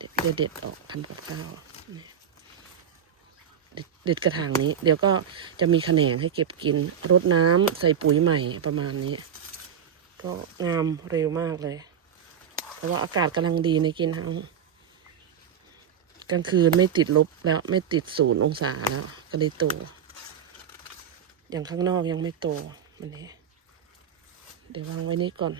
เดี๋ยวเด็ดออกพันกับเก้าเด็ดเด็ดกระถางนี้ เดี๋ยวก็จะมีแขนงให้เก็บกินรดน้ำใส่ปุ๋ยใหม่ประมาณนี้ ก็งามเร็วมากเลย เพราะว่าอากาศกำลังดีในกินเฮากลางคืนไม่ติดลบแล้วไม่ติดศูนย์องศาแล้ว ก็เลยโต อย่างข้างนอกยังไม่โตมันนี้ เดี๋ยววางไว้นี้ก่อน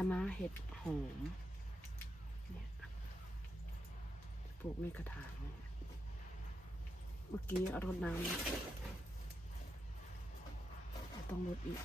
คะน้าเห็ดหอมเนี่ยปลูกในกระถางเมื่อกี้เอารดน้ำต้องรดอีก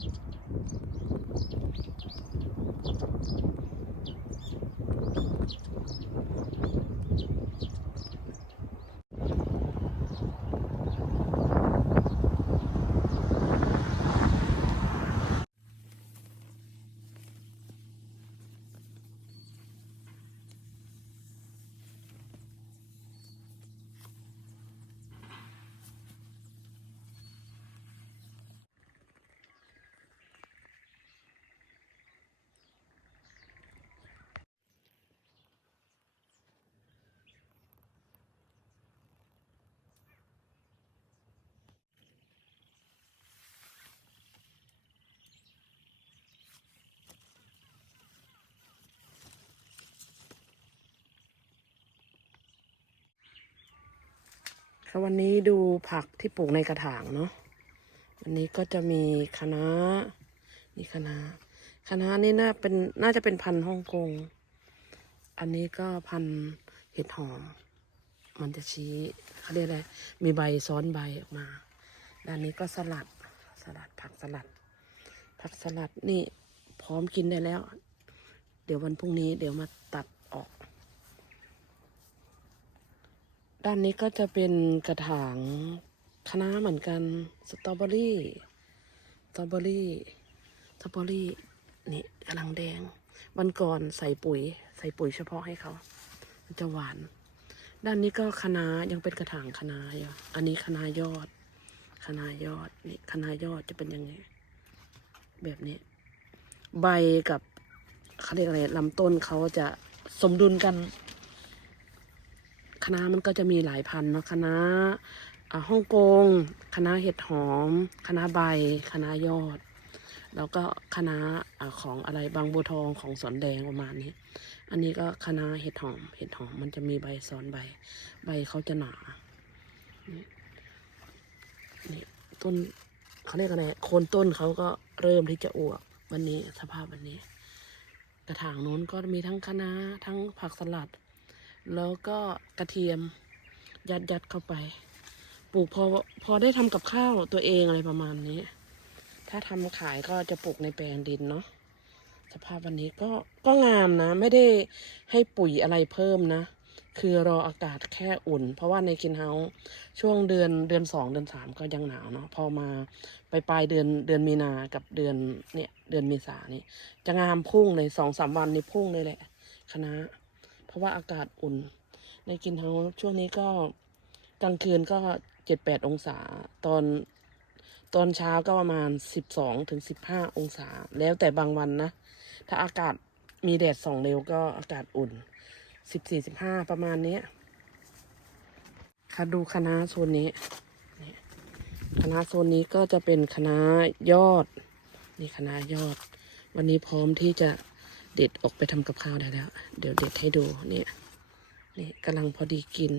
Thank you. ค่ะวันนี้ดูผักที่ปลูกในกระถางเนาะวันนี้ก็จะมีคะน้านี่คะน้าคะน้านี่น่าเป็นน่าจะเป็นพันธุ์ฮ่องกง อันนี้ก็พันธุ์เห็ดหอม มันจะชี้เขาเรียกอะไรมีใบซ้อนใบออกมา ด้านนี้ก็สลัดสลัดผักสลัด ผักสลัดนี่พร้อมกินได้แล้ว เดี๋ยววันพรุ่งนี้เดี๋ยวมาตัดออก ด้านนี้ก็จะเป็นกระถางคะน้าเหมือนกันสตรอเบอรี่สตรอเบอรี่สตรอเบอรี่นี่กำลังแดง วันก่อนใส่ปุ๋ย ใส่ปุ๋ยเฉพาะให้เขามันจะหวาน ด้านนี้ก็คะน้ายังเป็นกระถางคะน้าอยู่อันนี้คะน้ายอดคะน้ายอดนี่คะน้ายอดจะเป็นยังไง แบบนี้ ใบกับเขาเรียกอะไรลำต้นเขาจะสมดุลกัน คณะมันก็จะมีหลายพันเนาะคณะฮ่องกงคณะเห็ดหอม คณะใบ คณะยอด แล้วก็คณะของอะไรบางบัวทองของสวนแดงประมาณนี้ อันนี้ก็คณะเห็ดหอม เห็ดหอมมันจะมีใบซ้อนใบ ใบเขาจะหนานี่นี่ต้นเขาเรียกอะไรโคนต้นเขาก็เริ่มที่จะอวบวันนี้สภาพวันนี้ กระถางนู้นก็มีทั้งคณะทั้งผักสลัด แล้วก็กระเทียมยัดยัดเข้าไป ปลูกพอพอได้ทำกับข้าวตัวเองอะไรประมาณนี้ ถ้าทำขายก็จะปลูกในแปลงดินเนาะสภาพวันนี้ก็ก็งามนะ ไม่ได้ให้ปุ๋ยอะไรเพิ่มนะ คือรออากาศแค่อุ่น เพราะว่าในกินเฮาช่วงเดือนเดือนสองเดือนสามก็ยังหนาวเนาะพอมาไปปลายเดือนเดือนมีนากับเดือนเนี่ยเดือนเมษานี่จะงามพุ่งเลยสองสามวันนี่พุ่งเลยแหละคณะ เพราะว่าอากาศอุ่น ในกินเฮาส์ช่วงนี้ก็กลางคืนก็เจ็ดแปดองศา ตอนตอนเช้าก็ประมาณสิบสองถึงสิบห้าองศา แล้วแต่บางวันนะ ถ้าอากาศมีแดดส่องเร็วก็อากาศอุ่นสิบสี่สิบห้าประมาณนี้ค่ะดูคณะโซนนี้คณะโซนนี้ก็จะเป็นคณะยอด นี่คณะยอด วันนี้พร้อมที่จะ เด็ดออกไปทำกับข้าวได้แล้ว เดี๋ยวเด็ดให้ดูเนี่ยนี่กำลังพอดีกิน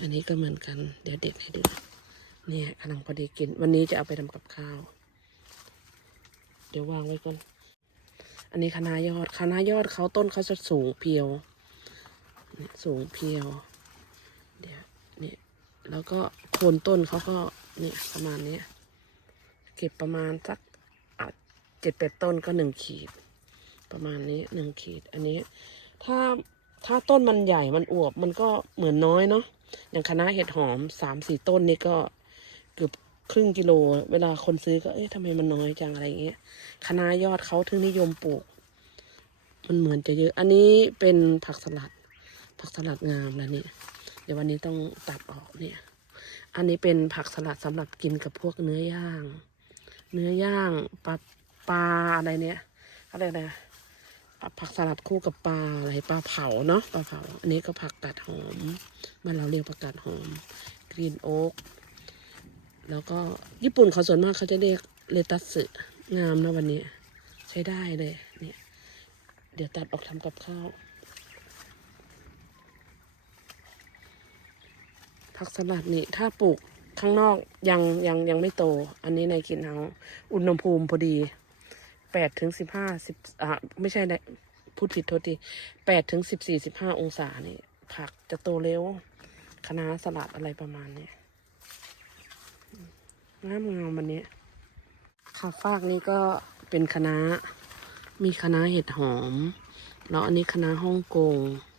อันนี้ก็เหมือนกัน เดี๋ยวเด็ดให้ดู เนี่ยกำลังพอดีกิน วันนี้จะเอาไปทำกับข้าว เดี๋ยววางไว้ก่อน อันนี้คะน้ายอดคะน้ายอดเขาต้นเขาจะสูงเพียว สูงเพียว เดี๋ยวนี่แล้วก็โคนต้นเขาก็เนี่ยประมาณนี้เก็บประมาณสักเจ็ดแปดต้นก็หนึ่งขีด ประมาณนี้หนึ่งขีดอันนี้ ถ้าถ้าต้นมันใหญ่มันอวบมันก็เหมือนน้อยเนาะอย่างคณะเห็ดหอมสามสี่ต้นนี่ก็เกือบครึ่งกิโล เวลาคนซื้อก็เอ๊ะทำไมมันน้อยจังอะไรเงี้ยคณะยอดเขาถึงนิยมปลูก มันเหมือนจะเยอะ อันนี้เป็นผักสลัด ผักสลัดงามแล้วเนี่ยเดี๋ยววันนี้ต้องตัดออกเนี่ย อันนี้เป็นผักสลัดสำหรับกินกับพวกเนื้อย่าง เนื้อย่างปลาปลาอะไรเนี่ยอะไรนะ ผักสลัดคู่กับปลาอะไรปลาเผาเนาะปลาเผา อันนี้ก็ผักกาดหอมบ้านเราเรียกผักกาดหอมกรีนโอ๊กแล้วก็ญี่ปุ่นเขาส่วนมากเขาจะเรียกเลตัสสึงามนะวันนี้ ใช้ได้เลยเนี่ยเดี๋ยวตัดออกทำกับข้าวผักสลัดนี่ถ้าปลูกข้างนอกยังยังยังไม่โต อันนี้ในกินเฮาอุณหภูมิพอดี แปดถึงสิบห้าสิบอ่าไม่ใช่นะพูดผิดโทษทีแปดถึงสิบสี่สิบห้าองศานี่ผักจะโตเร็วคะน้าสลัดอะไรประมาณเนี้งามงามวันนี้ข้าฟากนี้ก็เป็นคะน้ามีคะน้าเห็ดหอม แล้วอันนี้คะน้าฮ่องกง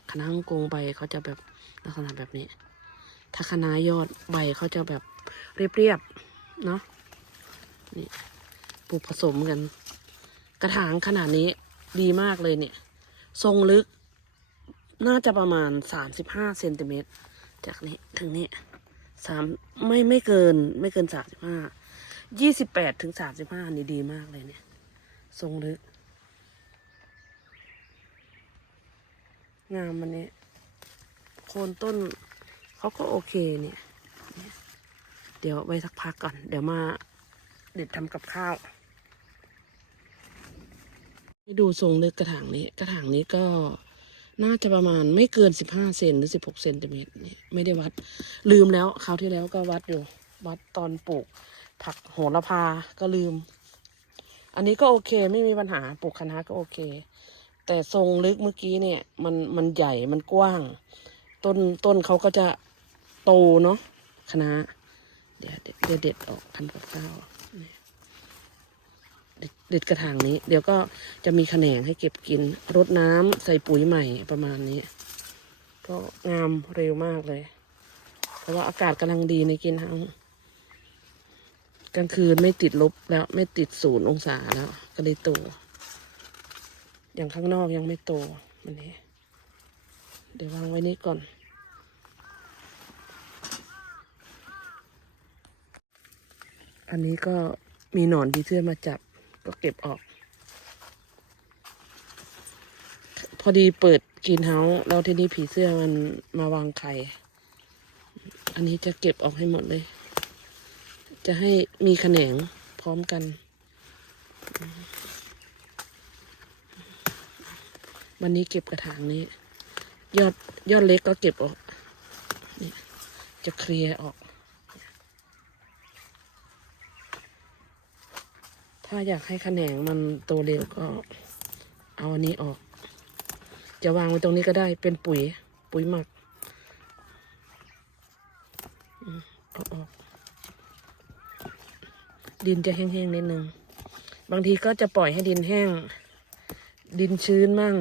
คะน้าฮ่องกงใบเขาจะแบบลักษณะแบบนี้ ถ้าคะน้ายอดใบเขาจะแบบเรียบๆเนาะนี่ปลูกผสมกัน กระถางขนาดนี้ดีมากเลยเนี่ย ทรงลึก น่าจะประมาณสามสิบห้าเซนติเมตร จากนี้ถึงนี้สามไม่ไม่เกินไม่เกินสามสิบห้ายี่สิบแปดถึงสามสิบห้านี่ดีมากเลยเนี่ย ทรงลึก งามมันนี้ โคนต้นเขาก็โอเคเนี่ยเนี่ยเดี๋ยวไว้สักพักก่อน เดี๋ยวมาเด็ดทำกับข้าว ให้ดูทรงเลือกกระถางนี้ กระถางนี้ก็น่าจะประมาณไม่เกินสิบห้าเซนหรือสิบหกเซนติเมตรเนี่ยไม่ได้วัด ลืมแล้วคราวที่แล้วก็วัดอยู่ วัดตอนปลูก ผักโหระพาก็ลืม อันนี้ก็โอเคไม่มีปัญหาปลูกคณะก็โอเค แต่ทรงลึกเมื่อกี้เนี่ย มันมันใหญ่มันกว้าง ต้นต้นเขาก็จะโตเนาะคณะเดี๋ยวเดี๋ยวเดี๋ยวเด็ดออกพันกับเก้า เด็ดกระถางนี้ เดี๋ยวก็จะมีแขนงให้เก็บกินรดน้ำใส่ปุ๋ยใหม่ประมาณนี้ ก็งามเร็วมากเลย เพราะว่าอากาศกำลังดีในกินทั้งกลางคืนไม่ติดลบแล้วไม่ติดศูนย์องศาแล้ว ก็เลยโต อย่างข้างนอกยังไม่โตมันนี้ เดี๋ยววางไว้นี้ก่อน อันนี้ก็มีหนอนที่เสื้อมาจับ ก็เก็บออก พอดีเปิดกรีนเฮาส์แล้วทีนี้ผีเสื้อมันมาวางไข่ อันนี้จะเก็บออกให้หมดเลย จะให้มีแขนงพร้อมกัน วันนี้เก็บกระถางนี้ ยอดยอดเล็กก็เก็บออก จะเคลียร์ออก ถ้าอยากให้แขนงมันโตเร็วก็เอาอันนี้ออก จะวางไว้ตรงนี้ก็ได้เป็นปุ๋ย ปุ๋ยหมักอืมเอาออก ดินจะแห้งๆนิดนึง บางทีก็จะปล่อยให้ดินแห้ง ดินชื้นมั่ง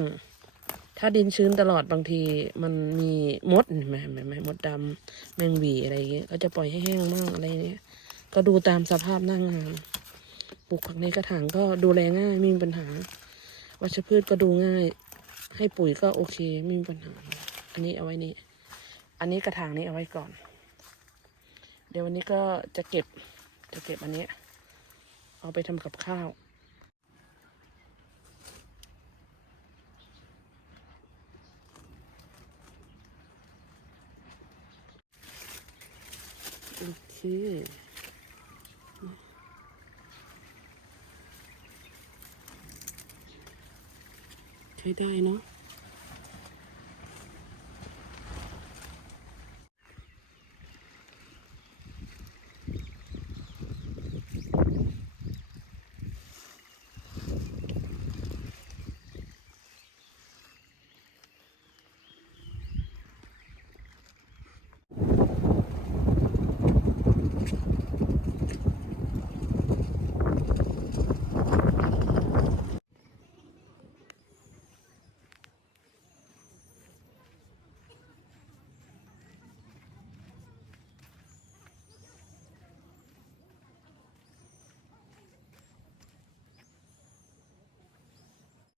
ถ้าดินชื้นตลอดบางทีมันมีมดเห็นไหมเห็นไหมมดดำแมงวีอะไรอย่างเงี้ยก็จะปล่อยให้แห้งมั่งอะไรเงี้ยก็ดูตามสภาพหน้างาน ลูกผักในกระถางก็ดูแลง่ายไม่มีปัญหา วัชพืชก็ดูง่าย ให้ปุ๋ยก็โอเคไม่มีปัญหา อันนี้เอาไว้นี่ อันนี้กระถางนี้เอาไว้ก่อน เดี๋ยววันนี้ก็จะเก็บ จะเก็บอันนี้ เอาไปทำกับข้าวโอเค ใช้ได้เนาะ